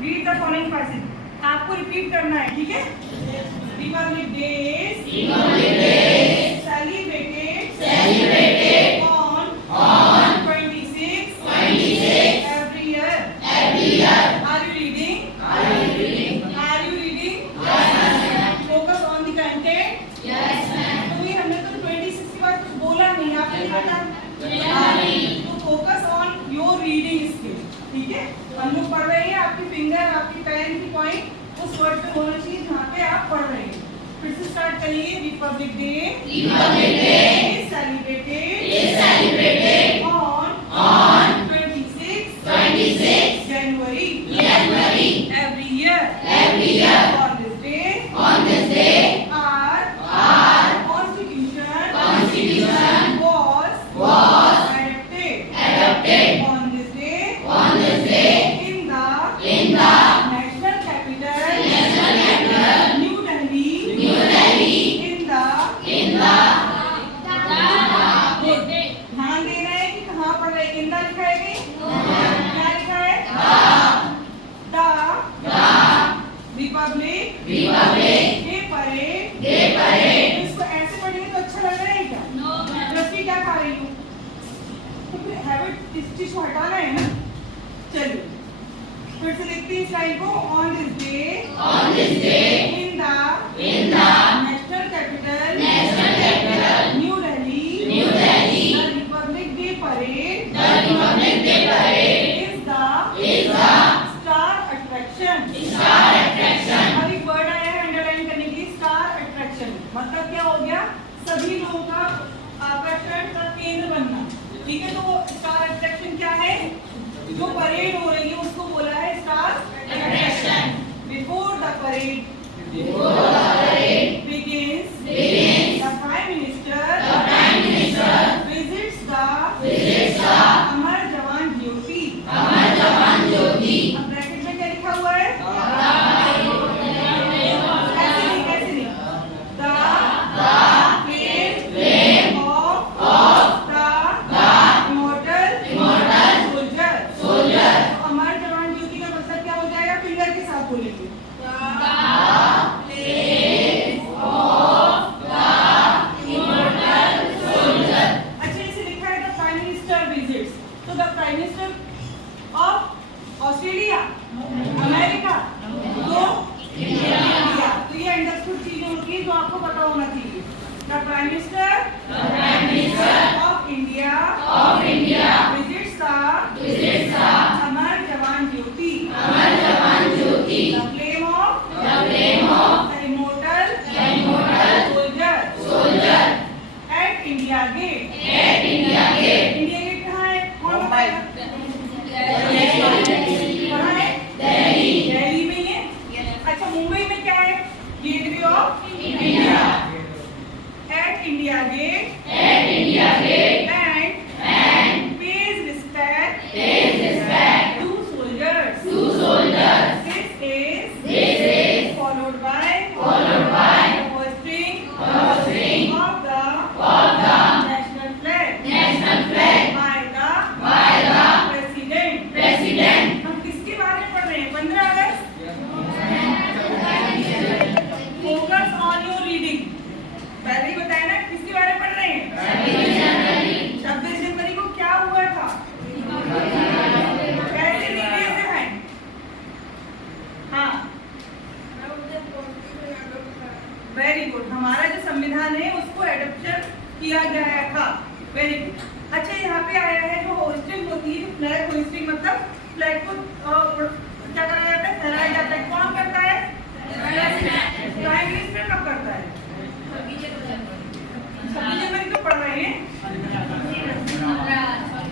Read the following passage, आपको repeat करना है, ठीक है। Republic day celebrated on 26 every year. Are you reading? Focus on the content. तो ये हमने तो 26 के बाद कुछ बोला नहीं, आपने पढ़ा तो focus on your reading skill, ठीक है। हम लोग पढ़ रहे हैं, आपकी फिंगर आपकी पेन की पॉइंट उस वर्ड पे होना चाहिए जहाँ पे आप पढ़ रहे हैं। फिर से स्टार्ट करिए। Republic day celebrated on 26 January every year. On this day our constitution was adopted. On this day in the national capital New Delhi in the ध्यान देना है कि कहाँ पढ़ रहे हैं। इन द लिखा है कहीं, क्या लिखा है? The Republic day parade. इसको ऐसे पढ़ेंगे तो अच्छा लग रहा है क्या? रस्सी क्या खा रही हूँ? हैबिट इस चीज को हटाना है ना। चलिए फिर से लिखते हैं इस लाइन को। On this day in the national capital new Delhi the Republic day parade is the star attraction. अभी वर्ड आया है अंडरलाइन करने के लिए, स्टार अट्रैक्शन मतलब क्या हो गया? सभी लोगों का आकर्षण का केंद्र बनना, ठीक है। तो वो स्टार अट्रैक्शन क्या है? जो परेड हो रही है उसको बोला है star attraction. Before the parade begins the Prime Minister visits the अमर जवान ज्योति। अब ब्रैकेट में क्या लिखा हुआ है? कैसे नहीं? The flame of the immortal soldier। अमर जवान ज्योति का मतलब क्या हो जाएगा? फिंगर के साथ बोलेंगे। अच्छा इसे लिखा है द प्राइम मिनिस्टर विजिट्स, तो the prime minister of Australia, America, तो इंडिया। तो ये अंडरस्टूड चीजें होती है जो आपको पता होना चाहिए। The prime minister of India visits the Amar Jawan Jyoti the flame of the immortal soldier at India Gate। India Gate कहाँ है? कौन बताएगा? कहाँ है? दिल्ली में है। अच्छा मुंबई में क्या है? Gateway of India. At India Gate and pays respect to soldiers। This is followed by hosting of the national flag by the president। हम किसके बारे में पढ़ रहे हैं? 15 अगस्त। Focus on your reading. पहले ही बताया ना किसके बारे में पढ़ रहे हैं? 26 जनवरी को क्या हुआ था? कैसे रीडिंग से है? हाँ वेरी गुड। हमारा जो संविधान है उसको एडॉप्शन किया गया था। Very good. अच्छा यहाँ पे आया है जो होस्टिंग होती है, फ्लैग होस्टिंग मतलब फ्लैग को क्या करा जाता है? फहराया जाता है। कौन करता है? प्राइम मिनिस्टर कब करता है? 26 जनवरी को पढ़ रहे हैं।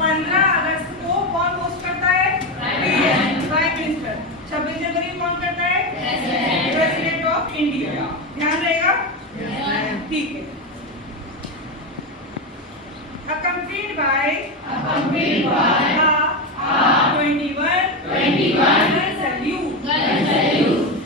15 अगस्त को कौन होस्ट करता है? Prime minister. 26 जनवरी को कौन करता है? President of India. ध्यान रहेगा, ठीक है। Accompanied by the 21 gun salute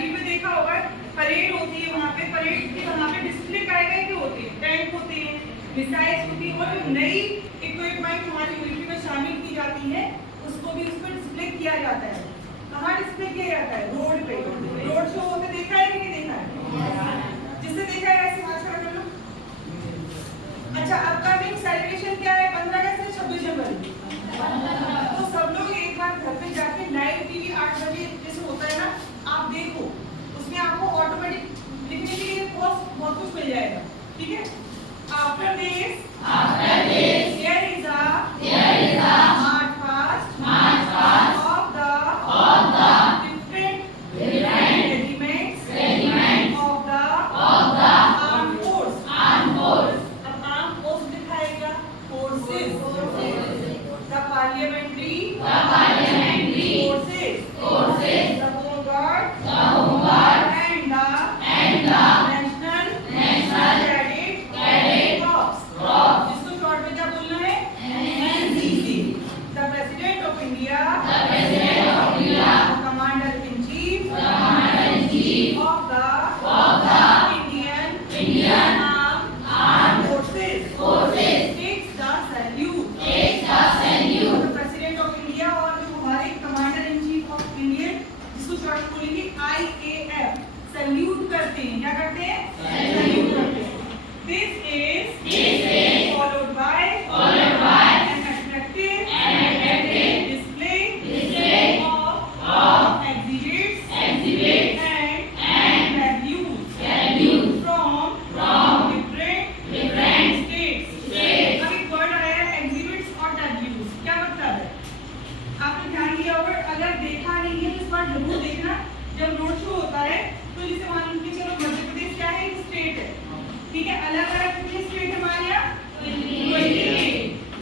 TV पे देखा होगा, परेड होती है वहाँ पे, परेड के वहाँ पे डिस्प्ले काय के होते हैं, टैंक होते हैं, मिसाइल्स होती है, और जो नई इक्विपमेंट हमारी मिलिट्री में शामिल की जाती है उसको भी उस पर डिस्प्ले किया जाता है। कहाँ डिस्प्ले किया जाता है? रोड पे। रोड शो होते देखा है कि नहीं देखा है? जिससे देखा है वैसे हाथ खड़ा कर लो। अच्छा, अपकमिंग सेलिब्रेशन क्या है? 15 अगस्त से 26 जनवरी। तो सब लोग एक बार घर पे जाके लाइव टीवी 8 बजे जैसे होता है ना, आप देखो, उसमें आपको ऑटोमेटिक लिखने के लिए बहुत कुछ मिल जाएगा, ठीक है? After this there is a march past of the different regiments of the armed force. अब armed force दिखाएगा forces, the parliamentary forces, the home guard and the national cadet corps, जिसको शॉर्ट में क्या बोलना है? NCC. The president of India, the commander in chief of the Indian armed forces takes the salute. The president of India और जो हमारे commander in chief of Indian, जिसको short बोलेंगे IAF, सल्यूट करते हैं। क्या करते हैं? सल्यूट करते हैं। This is followed by an attractive display of exhibits and values from different states. अब एक वर्ड आया है exhibits और values, क्या मतलब है? आपने ध्यान दिया होगा, अगर देखा नहीं है तो इस बार जरूर देखना। जब रोड शो होता है तो जिसे मान लीजिए चलो मध्य प्रदेश क्या है? एक स्टेट है, ठीक है? अलग अलग कितने स्टेट हमारे यहाँ?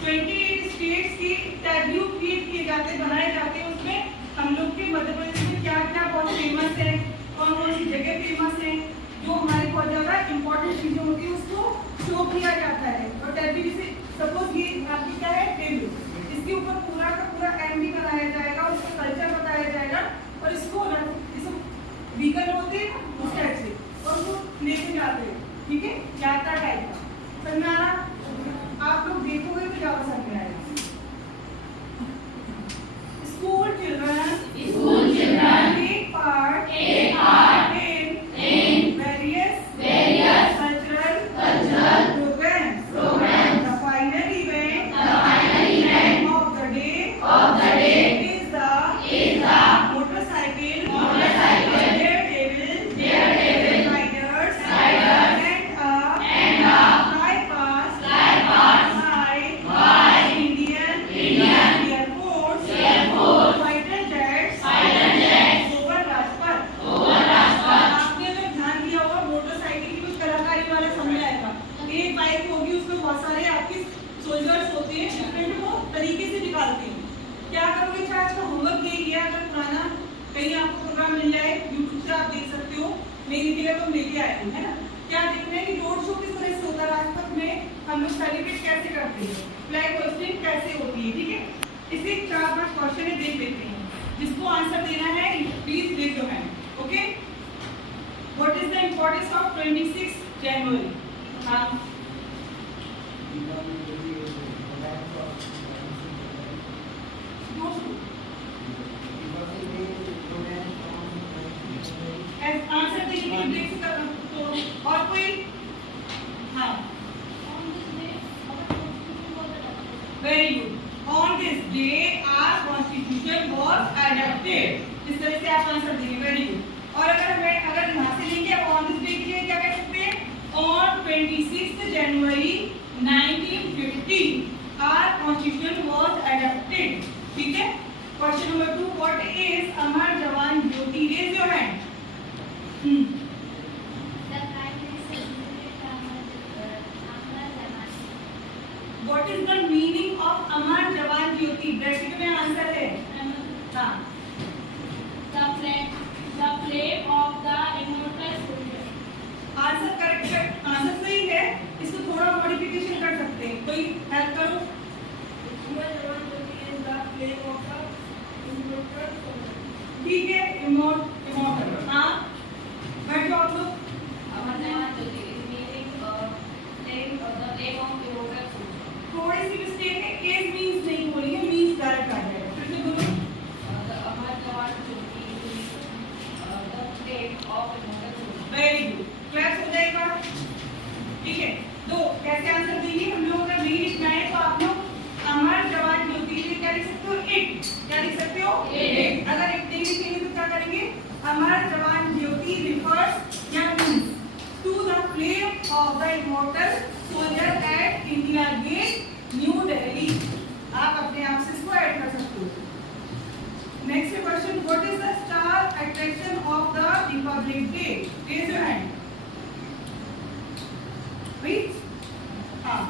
28 स्टेट्स की टैब्यू क्रिएट किए जाते, बनाए जाते हैं। उसमें हम लोग के मध्य प्रदेश में क्या क्या बहुत फेमस है, कौन कौन सी जगह फेमस है, जो हमारी बहुत ज्यादा इंपॉर्टेंट चीजें होती है उसको शो किया जाता है। और टैब्यू जैसे सपोज ये आपकी क्या है? टेबल, इसके ऊपर पूरा का पूरा एमडी बनाया जाएगा, उसका कल्चर बताया जाएगा, और इसको जैसे व्हीकल होते हैं उस टाइप से, और उसको लेके जाते हैं, ठीक है? यात्रा टाइप का। समझ में आ रहा? आप लोग देखोगे तो ज्यादा समझ में आएगा। School children take part in various cultural programs. The final event of the day is the motorcycle daredevil riders and a flypast by Indian Air Force fighter jets over Rajpath. आपने अगर ध्यान दिया होगा, मोटरसाइकिल की कुछ कलाकारी वाला समझ आएगा। एक बाइक होगी, उसमें बहुत सारे आपके सोल्जर्स होते हैं, डिफरेंट वो तरीके से निकालते हैं। क्या करोगे? आज का होमवर्क ये किया, अगर पुराना कहीं आपको प्रोग्राम मिल जाए यूट्यूब से आप देख सकते हो, नहीं दिखेगा तो लेके आए हैं, है ना? क्या देखना है कि रोड शो किस तरह से होता है, राजपथ में हम लोग सेलिब्रेट कैसे करते हैं, फ्लैग होस्टिंग कैसे होती है, ठीक है? इसे 4-5 क्वेश्चन देख लेते हैं, जिसको आंसर देना है please raise your hand. Okay, what is the importance of 26 January? हाँ, आंसर देखिए तो, और कोई? हाँ, very good. On this day our constitution was adopted. इस तरह से आप आंसर देंगे, वेरी गुड। और अगर यहाँ से लेंगे ऑन दिस डे के लिए क्या कह सकते हैं? On 26 January 1950 our constitution was adopted, ठीक है? Question number 2, what is Amar Jawan Jyoti? Raise your hand. What is the meaning of Amar Jawan Jyoti? Bracket में आंसर है। हाँ, the flame of the immortal soldier. Answer correct है, आंसर सही है। इसको थोड़ा मॉडिफिकेशन कर सकते हैं, कोई हेल्प करो। अमर जवान ज्योति is the flame of the immortal soldier, ठीक है? इमोर्टल, हाँ वेरी गुड, क्लैप्स हो जाएगा। ठीक है, तो कैसे आंसर देंगे? हम लोग अगर नहीं लिखना है तो आप लोग अमर जवान ज्योति में क्या लिख सकते हो? इट। क्या लिख सकते हो? इट। अगर इट नहीं लिखेंगे तो क्या करेंगे? अमर जवान ज्योति रिफर्स या means to the flame of the immortal soldier at India Gate New Delhi. आप अपने आप से इसको ऐड कर सकते हो। Next question, what is the star attraction of the Republic Day? Raise your hand. Please. हाँ,